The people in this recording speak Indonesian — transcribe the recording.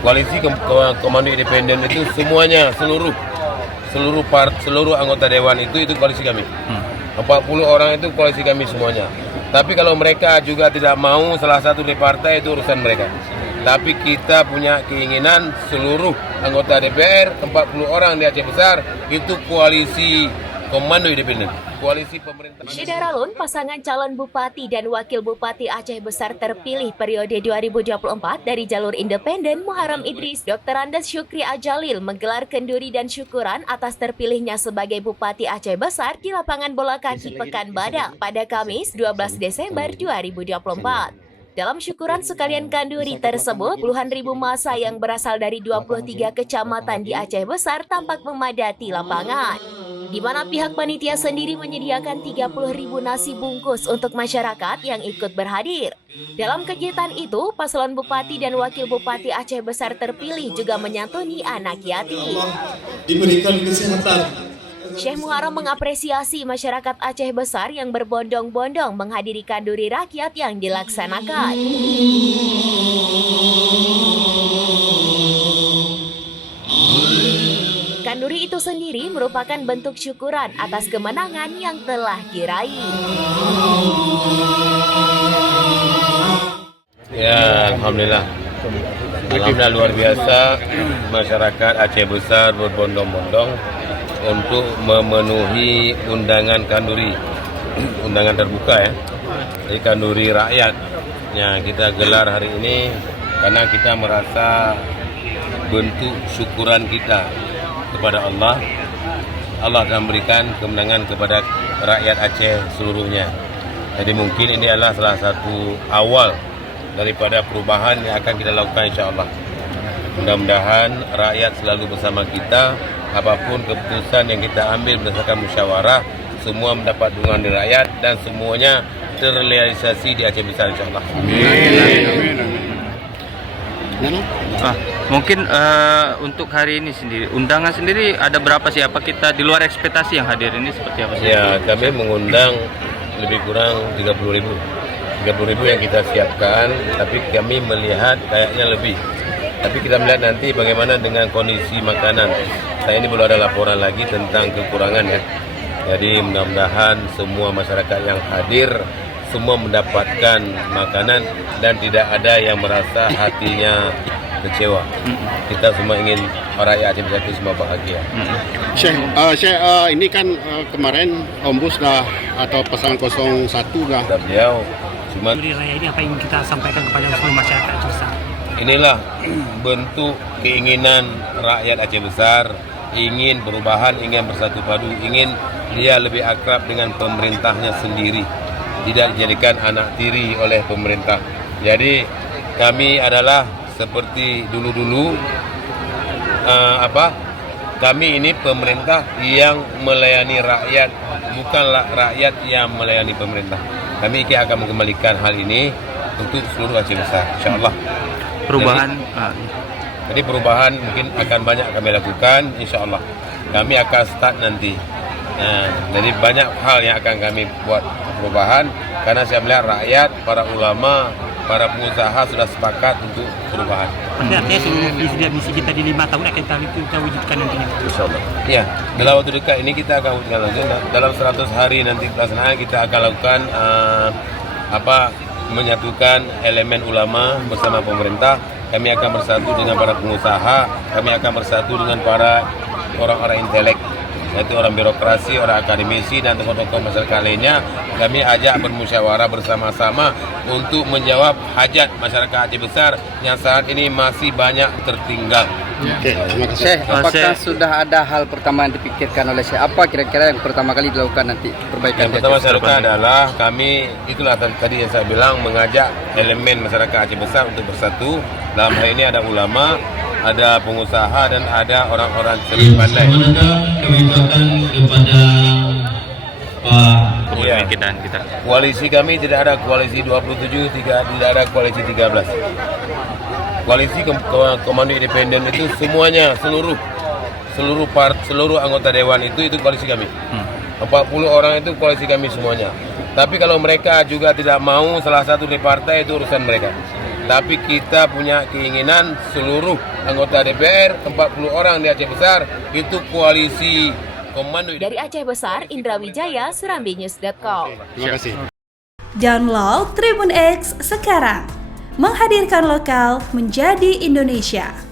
Koalisi Komando Independen itu semuanya, seluruh anggota dewan itu koalisi kami. 40 orang itu koalisi kami semuanya. Tapi kalau mereka juga tidak mau salah satu di partai, itu urusan mereka. Tapi kita punya keinginan seluruh anggota DPR 40 orang di Aceh Besar itu koalisi Komando Independen, koalisi pemerintah. Syidaralun, pasangan calon bupati dan wakil bupati Aceh Besar terpilih periode 2024 dari jalur independen Muharram Idris, Dr. Andes Syukri Ajalil menggelar kenduri dan syukuran atas terpilihnya sebagai Bupati Aceh Besar di lapangan bola kaki Pekan Badak pada Kamis 12 Desember 2024. Dalam syukuran sekalian kanduri tersebut, puluhan ribu massa yang berasal dari 23 kecamatan di Aceh Besar tampak memadati lapangan, di mana pihak panitia sendiri menyediakan 30.000 nasi bungkus untuk masyarakat yang ikut berhadir. Dalam kegiatan itu, paslon bupati dan wakil bupati Aceh Besar terpilih juga menyantuni anak yatim. Diberikan kesehatan. Syekh Muharram mengapresiasi masyarakat Aceh Besar yang berbondong-bondong menghadiri kanduri rakyat yang dilaksanakan. Kanduri itu sendiri merupakan bentuk syukuran atas kemenangan yang telah diraih. Ya, Alhamdulillah luar biasa masyarakat Aceh Besar berbondong-bondong untuk memenuhi undangan kanduri, undangan terbuka ya, jadi kanduri rakyat yang kita gelar hari ini karena kita merasa bentuk syukuran kita kepada Allah. Allah akan memberikan kemenangan kepada rakyat Aceh seluruhnya. Jadi mungkin ini adalah salah satu awal daripada perubahan yang akan kita lakukan insya-Allah. Mudah-mudahan rakyat selalu bersama kita. Apapun keputusan yang kita ambil berdasarkan musyawarah, semua mendapat dukungan dari rakyat dan semuanya terrealisasi di Aceh Besar insyaAllah. Mungkin untuk hari ini sendiri, undangan sendiri ada berapa sih? Apa kita di luar ekspektasi yang hadir ini seperti apa sih? Ya, kami mengundang lebih kurang 30.000 yang kita siapkan, tapi kami melihat kayaknya lebih. Tapi kita melihat nanti bagaimana dengan kondisi makanan. Saya ini belum ada laporan lagi tentang kekurangan ya. Jadi mudah-mudahan semua masyarakat yang hadir semua mendapatkan makanan dan tidak ada yang merasa hatinya kecewa. Kita semua ingin rakyat Aceh Besar itu semua bahagia. Syekh, ini kan kemarin Ombus atau pasangan 01 dah. Beliau cuma Kanduri raya ini apa yang kita sampaikan kepada seluruh masyarakat Aceh Besar? Inilah bentuk keinginan rakyat Aceh Besar, ingin perubahan, ingin bersatu padu, ingin dia lebih akrab dengan pemerintahnya sendiri, tidak dijadikan anak tiri oleh pemerintah. Jadi kami adalah seperti dulu-dulu, kami ini pemerintah yang melayani rakyat, bukanlah rakyat yang melayani pemerintah. Kami akan mengembalikan hal ini untuk seluruh Aceh Besar, insya-Allah. Perubahan. Jadi perubahan mungkin akan banyak kami lakukan, insya Allah. Kami akan start nanti. Jadi banyak hal yang akan kami buat perubahan karena saya melihat rakyat, para ulama, para pengusaha sudah sepakat untuk perubahan. Artinya seluruh visi dan misi kita di 5 tahun akan kita wujudkan nantinya. Insya Allah. Ya, dalam waktu dekat ini kita akan wujudkan langsung. Dalam 100 hari nanti pelaksanaan kita akan lakukan menyatukan elemen ulama bersama pemerintah. Kami akan bersatu dengan para pengusaha, kami akan bersatu dengan para orang-orang intelek, yaitu orang birokrasi, orang akademisi, dan tokoh-tokoh masyarakat lainnya. Kami ajak bermusyawarah bersama-sama untuk menjawab hajat masyarakat Aceh Besar yang saat ini masih banyak tertinggal. Oke, terima kasih. Syekh, apakah sudah ada hal pertama yang dipikirkan oleh Syekh? Apa kira-kira yang pertama kali dilakukan nanti perbaikan? Yang pertama saya lakukan adalah kami, itulah tadi yang saya bilang, mengajak elemen masyarakat Aceh Besar untuk bersatu. Dalam hal ini ada ulama, ada pengusaha, dan ada orang-orang seni pandai. Kita. Koalisi kami tidak ada koalisi 27, tidak ada koalisi 13. Koalisi Komando Independen itu semuanya, seluruh anggota dewan itu koalisi kami. 40 orang itu koalisi kami semuanya. Tapi kalau mereka juga tidak mau salah satu di partai, itu urusan mereka. Tapi kita punya keinginan seluruh anggota DPR 40 orang di Aceh Besar itu koalisi komando. Dari Aceh Besar, Indra Wijaya, SerambiNews.com. Terima kasih. Download Tribun X sekarang. Menghadirkan lokal menjadi Indonesia.